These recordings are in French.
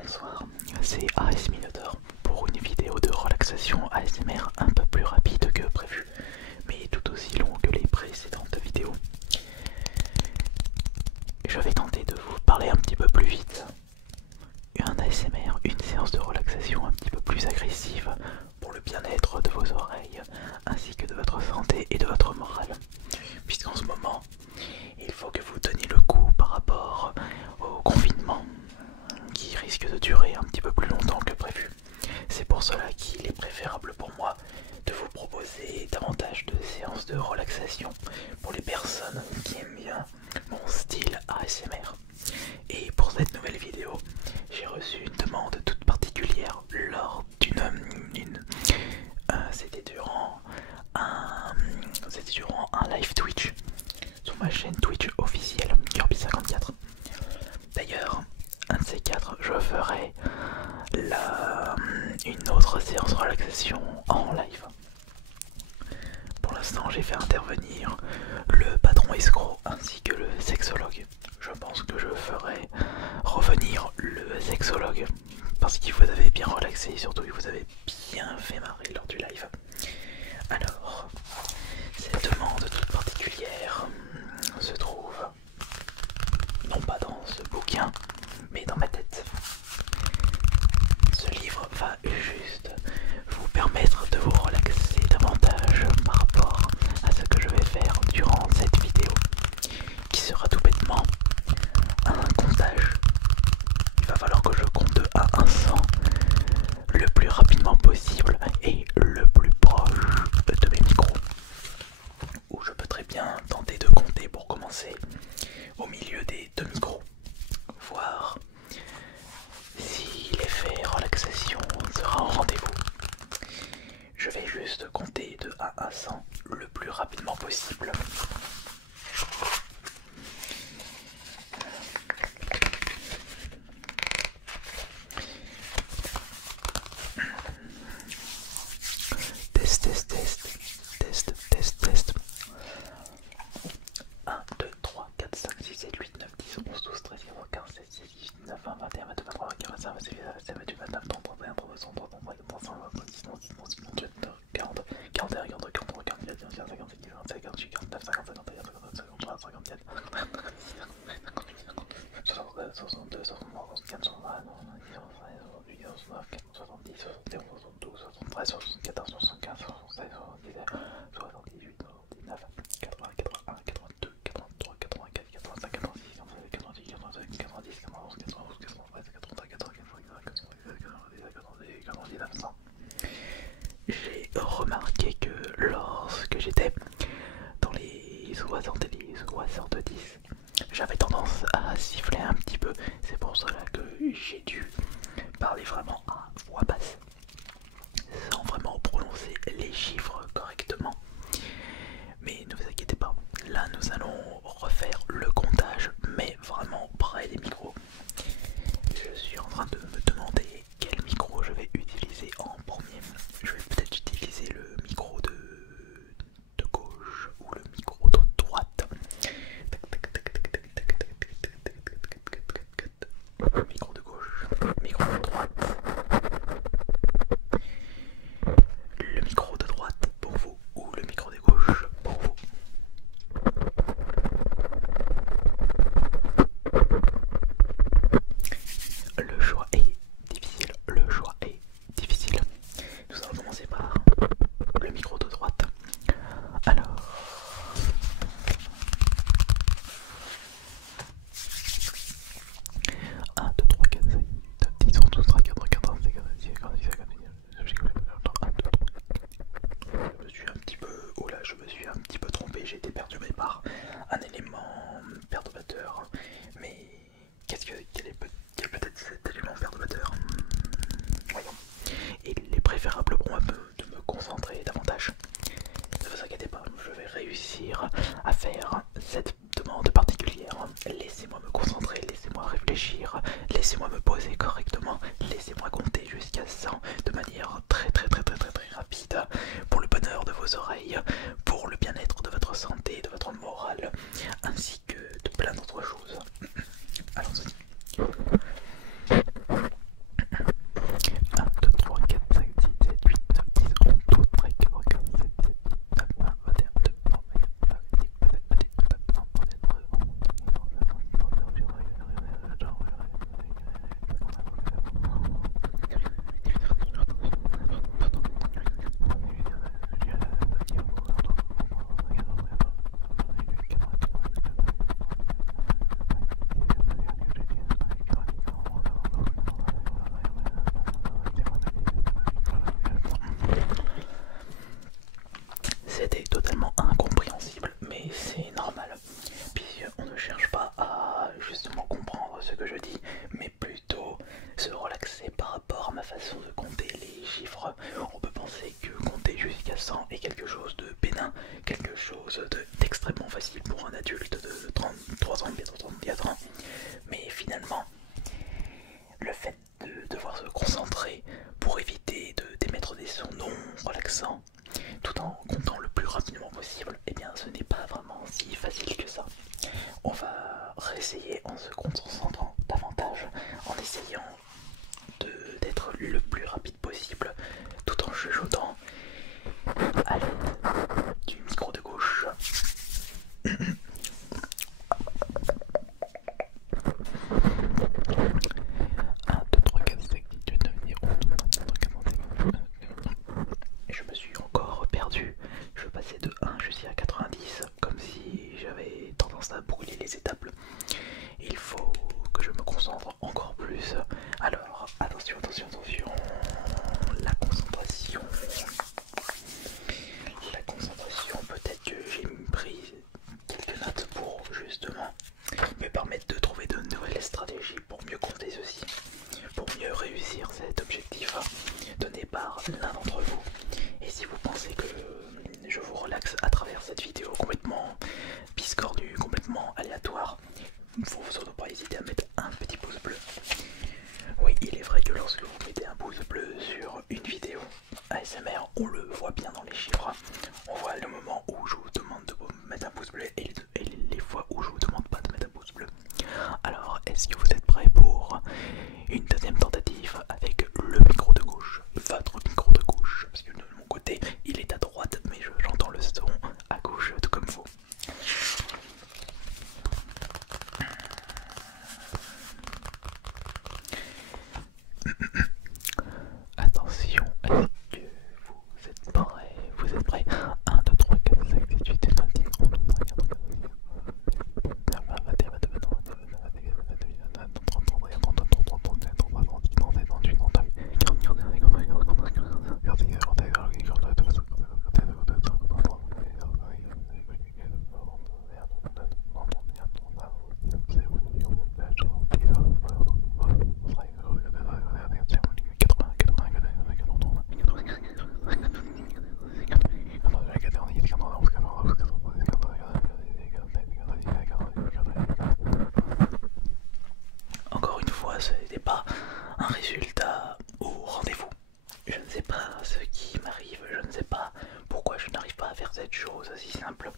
bonsoir, c'est AS Minotaur pour une vidéo de relaxation ASMR un peu plus rapide que prévu, mais tout aussi long que les précédentes vidéos. Je vais tenter de vous parler un petit peu plus vite. Un ASMR, une séance de relaxation un petit peu plus agressive pour le bien-être de vos oreilles, ainsi que de votre santé et de votre morale. Puisqu'en ce moment, il faut que vous teniez le coup par rapport au confinement qui risque de durer un petit peu plus longtemps que prévu. C'est pour cela qu'il est préférable pour moi de vous proposer davantage de séances de relaxation pour les personnes qui aiment bien mon style ASMR. Et pour cette nouvelle vidéo, j'ai reçu une demande toute particulière lors c'était durant un live Twitch sur ma chaîne Twitch officielle Kirby54. D'ailleurs, un de ces quatre, je ferai une autre séance de relaxation en live. Pour l'instant, j'ai fait intervenir le patron escroc ainsi que le sexologue. Je pense que je ferai revenir le sexologue parce qu'il vous avait bien relaxé et surtout il vous avait bien fait marrer lors du live. Alors, cette demande toute particulière se trouve non pas dans ce bouquin, mais dans ma tête. Ce livre va juste vous permettre de vous relaxer davantage par rapport à ce que je vais faire durant cette vidéo, qui sera tout bêtement un comptage. Il va falloir que je compte de 1 à 100 le plus rapidement possible et le plus proche de mes micros. Ou je peux très bien tenter de compter pour commencer au milieu des deux micros, voir si l'effet relaxation sera en rendez-vous. Je vais juste compter de 1 à 100 le plus rapidement possible. Test, test, test, test, test, test. 1, 2, 3, 4, 5, 6, 7, 8, 9, 10, 11, 12, 13, 14, 15, 16, 17, 18, 19, 20, 21, 22, 23, 24, 25, 26, 27, 28, 29, 30, 31, 32, 33, 34, 35, 36, 37, 38, 40, 41, 42, 43, 44, 45, 46, 47, 48, 49, 50, 51, 52, 53, 54, 62, 63, 64, 65, 70, 71, 72, 73, 74, 75, 76, 77, 78, 79, 80, 81, 82, 83, 84, 85, 86, 87, 88, 89, 90, 91, 92, 93, 93, 94, 99, 100. J'ai remarqué que lorsque j'étais dans les 60 et les 70, j'avais tendance à siffler un petit peu. C'est pour cela que j'ai dû parler vraiment à voix basse, sans vraiment prononcer les chiffres correctement. Mais ne vous inquiétez pas, là nous allons refaire le comptage, mais vraiment près des micros. Je suis en train de me demander quel micro je vais utiliser en premier. Je vais peut-être utiliser le micro de gauche ou le micro de droite. Micro de gauche, micro de droite. Le micro de droite pour vous ou le micro de gauche pour vous. Le choix est difficile, le choix est difficile. Nous allons commencer par le micro de droite. Alors, 1, 2, 3, 4, 5, 8, 9, 10, 11, 12, 13, 14, 15, 16, 17, 18, 19, 20, je me suis un petit peu trompé, j'ai été perturbé par un élément perturbateur. Mais quel peut être cet élément perturbateur? Voyons. Il est préférable pour moi de me concentrer davantage. Ne vous inquiétez pas, je vais réussir à faire cette demande particulière. Laissez-moi me concentrer, laissez-moi réfléchir, laissez-moi me poser correctement, laissez-moi compter jusqu'à 100 de manière très rapide pour le bonheur de vos oreilles, pour le bien-être de votre santé, de votre morale, ainsi que de plein d'autres choses. Allons-y. mais plutôt se relaxer par rapport à ma façon de compter les chiffres. On peut penser que compter jusqu'à 100 est quelque chose de bénin, quelque chose d'extrêmement facile pour un adulte de 33 ans, bientôt 34 ans, mais finalement, le fait de devoir se concentrer pour éviter d'émettre des sons non relaxants tout en comptant le plus rapidement possible, eh bien ce n'est pas vraiment si facile que ça. On va réessayer en se concentrant davantage, en essayant d'être le plus rapide possible, tout en chuchotant à l'aide du micro de gauche. 1, 2, 3, 4, 5, 6, 7, 8, 9, 10, 11, 12, 13, 14, 15, 16. Et je me suis encore perdu. Je passais de 1 jusqu'à 90, comme si j'avais tendance à brûler les étapes. Il faut que je me concentre encore plus. Alors, attention, attention, attention. La concentration. La concentration, peut-être que j'ai pris quelques notes pour justement me permettre de trouver de nouvelles stratégies pour mieux compter ceci, pour mieux réussir cet objectif donné par l'un d'entre vous. Et si vous pensez que je vous relaxe à travers cette vidéo complètement biscornue, complètement aléatoire, il ne faut surtout pas hésiter à mettre un petit pouce bleu. Oui, il est vrai que lorsque vous mettez un pouce bleu sur une vidéo ASMR, on le voit bien dans les chiffres. On voit le moment où je vous demande de mettre un pouce bleu et les fois où je vous demande pas de mettre un pouce bleu. Alors, est-ce que vous êtes prêts pour une deuxième tentative avec le micro de gauche, votre micro de gauche, parce que de mon côté, il est à droite, mais j'entends le son à gauche, tout comme vous. Attention, est-ce que vous êtes prêts? Vous êtes prêts? 1, 2, 3, 4, 5, 6, 8, 9, 10, 11, 12, 13, 14, 15, 16, 17, 18, 19, 20, 21, 22, 23, 24, 25, 26, 27, Encore une fois, ce n'était pas un résultat au rendez-vous. Je ne sais pas ce qui m'arrive, je ne sais pas pourquoi je n'arrive pas à faire cette chose si simple.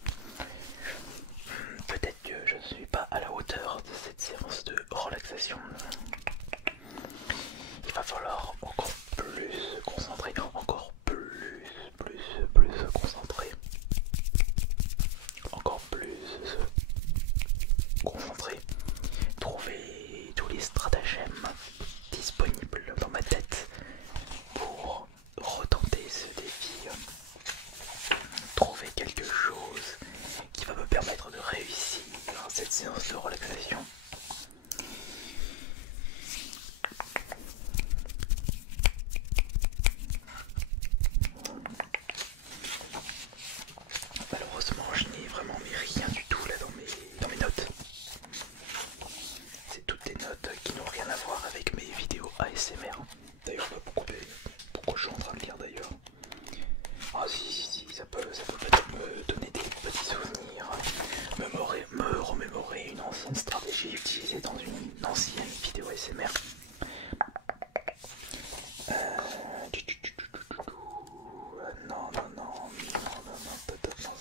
Peut-être que je ne suis pas à la hauteur de cette séance de relaxation. Il va falloir encore plus se concentrer, encore plus se concentrer, encore plus se concentrer, trouver tous les stratagèmes disponibles dans ma tête pour retenter ce défi, trouver quelque chose qui va me permettre de réussir cette séance de relaxation. Malheureusement, je n'ai vraiment mis rien du tout là dans mes notes. C'est toutes des notes qui n'ont rien à voir avec mes vidéos ASMR. D'ailleurs, pourquoi je suis en train de lire d'ailleurs? Ah si, ça peut peut-être me donner des petits souvenirs, me remémorer une ancienne stratégie utilisée dans une ancienne vidéo ASMR. Non, ça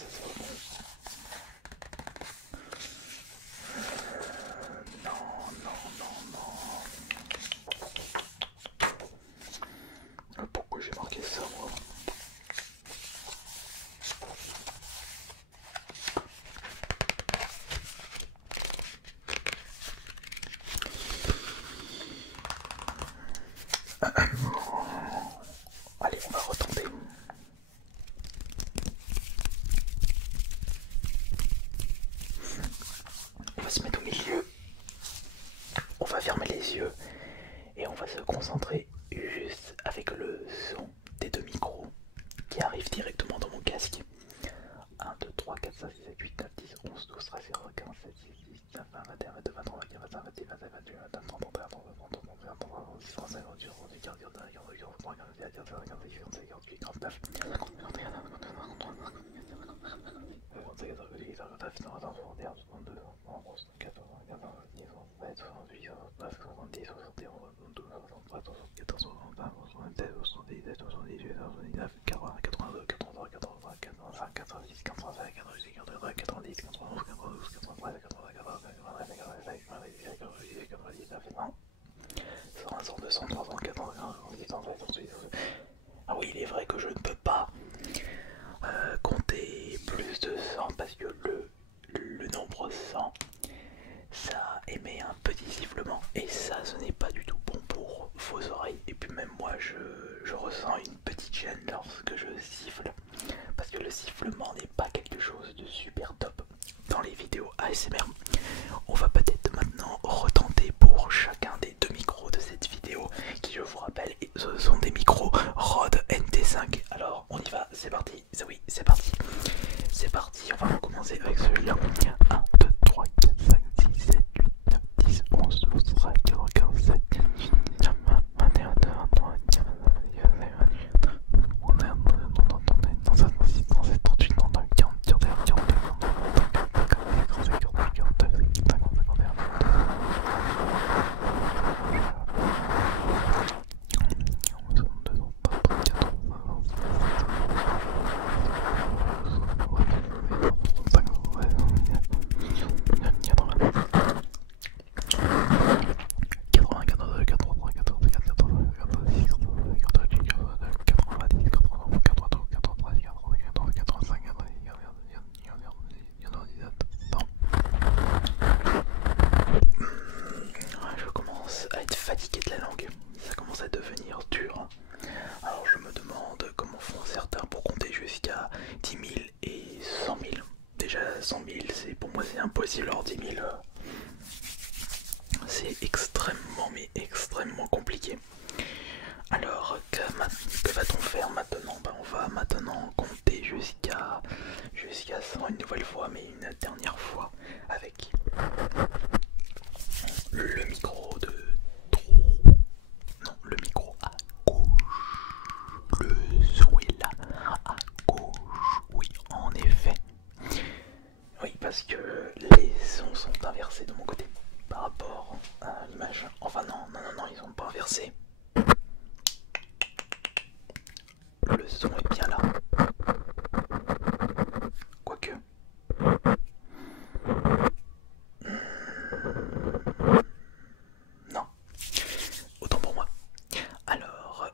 c'est pas bon. Pourquoi j'ai marqué ça moi? Allez, on va retenter. On va se mettre au milieu. On va fermer les yeux et on va se concentrer juste avec le son des deux micros qui arrivent directement dans mon casque. 1, 2, 3, 4, 5, 6, 7, 8, 9, 10, 11, 12, 13, 14, 15, 16, 17, 18, 19, 20, 21, 22, 23, 24, 25, 26, 27, 28, 29, 30, 31, 32, Ah oui, il est vrai que je ne peux pas compter plus de 100 parce que le nombre 100 ça émet un petit sifflement et ça ce n'est pas du tout bon pour vos oreilles. Et puis même moi je ressens une petite gêne lorsque je siffle parce que le sifflement n'est pas quelque chose de super top dans les vidéos ASMR. On va peut-être maintenant retenter pour chacun des deux micros de cette vidéo qui, je vous rappelle, ce sont des micros Rode NT5. Alors on y va, c'est parti. Oui, c'est parti. C'est parti, on va commencer avec celui-là. 1, 2, 3, 4, 5, 6, 7, 8, 9, 10, 11, 12, 13, 14, 15, 17, 18, 19, 20, 21, 22, 23, 24, je commence à être fatigué de la langue, ça commence à devenir dur. Alors je me demande comment font certains pour compter jusqu'à 10 000 et 100 000. Déjà 100 000, pour moi c'est impossible, alors 10 000 c'est extrêmement mais extrêmement compliqué. Alors que va-t-on faire maintenant? On va maintenant compter jusqu'à 100 une nouvelle fois, mais une dernière fois avec le micro de trop. Non, le micro à gauche. Le son est là, à gauche. Oui, en effet. Oui, parce que les sons sont inversés de mon côté par rapport à l'image. Enfin non, ils sont pas inversés. Le son est bien là. Quoique. Non. Autant pour moi. Alors,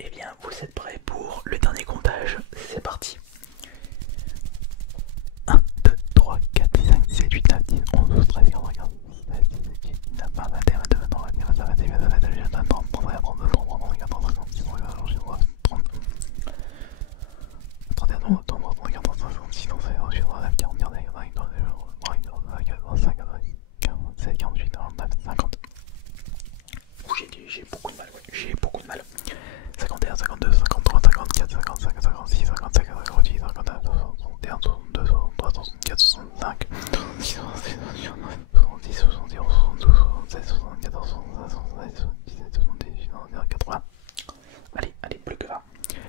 eh bien, vous êtes prêts pour le dernier comptage? C'est parti. 1, 2, 3, 4, 5, 7, 8, 9, 10, 11, 12, 13, 14, 15, 16, 17, 18, 19, 20, 21, 22, 23, 24, 25, 26, 27, 28, 29, 30, 31, 32, 33, 34, 35, 36, 37, 31, 32, 33, 34, 35, 36, 37, 38, 39, 40, 41, 42, 47, 48, 49, 50. J'ai beaucoup de mal, ouais. J'ai beaucoup de mal. 51, 52, 53, 54, 55, 56, 57, 58, 59, 61, 62, 63, 64, 65, 66, 67, 68, 70, 71, 72, 73, 74, 75, 76, 77, 78, 79, 80. Allez, plus que 20.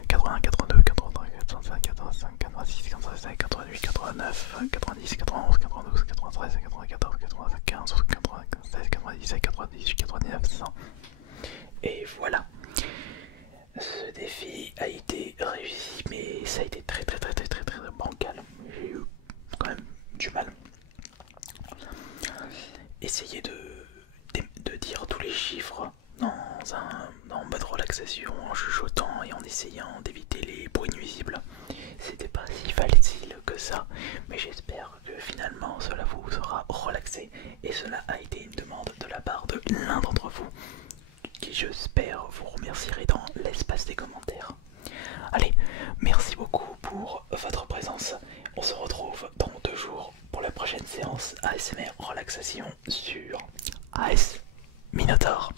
81, 82, 83, 85, 85, 86, 87, 88, 89, 90, 91, 92, 93, 94, 95, 96, 97, 98, 99, 100. Et voilà. Ce défi a été réussi, mais ça a été très bancal. J'ai eu quand même du mal. Essayez de dire tous les chiffres en mode relaxation, en chuchotant et en essayant d'éviter les bruits nuisibles. C'était pas si facile que ça, mais j'espère que finalement cela vous aura relaxé et cela a été une demande de la part de l'un d'entre vous qui, j'espère, vous remercierai dans l'espace des commentaires. Allez, merci beaucoup pour votre présence. On se retrouve dans 2 jours pour la prochaine séance ASMR relaxation sur AS Minotaur.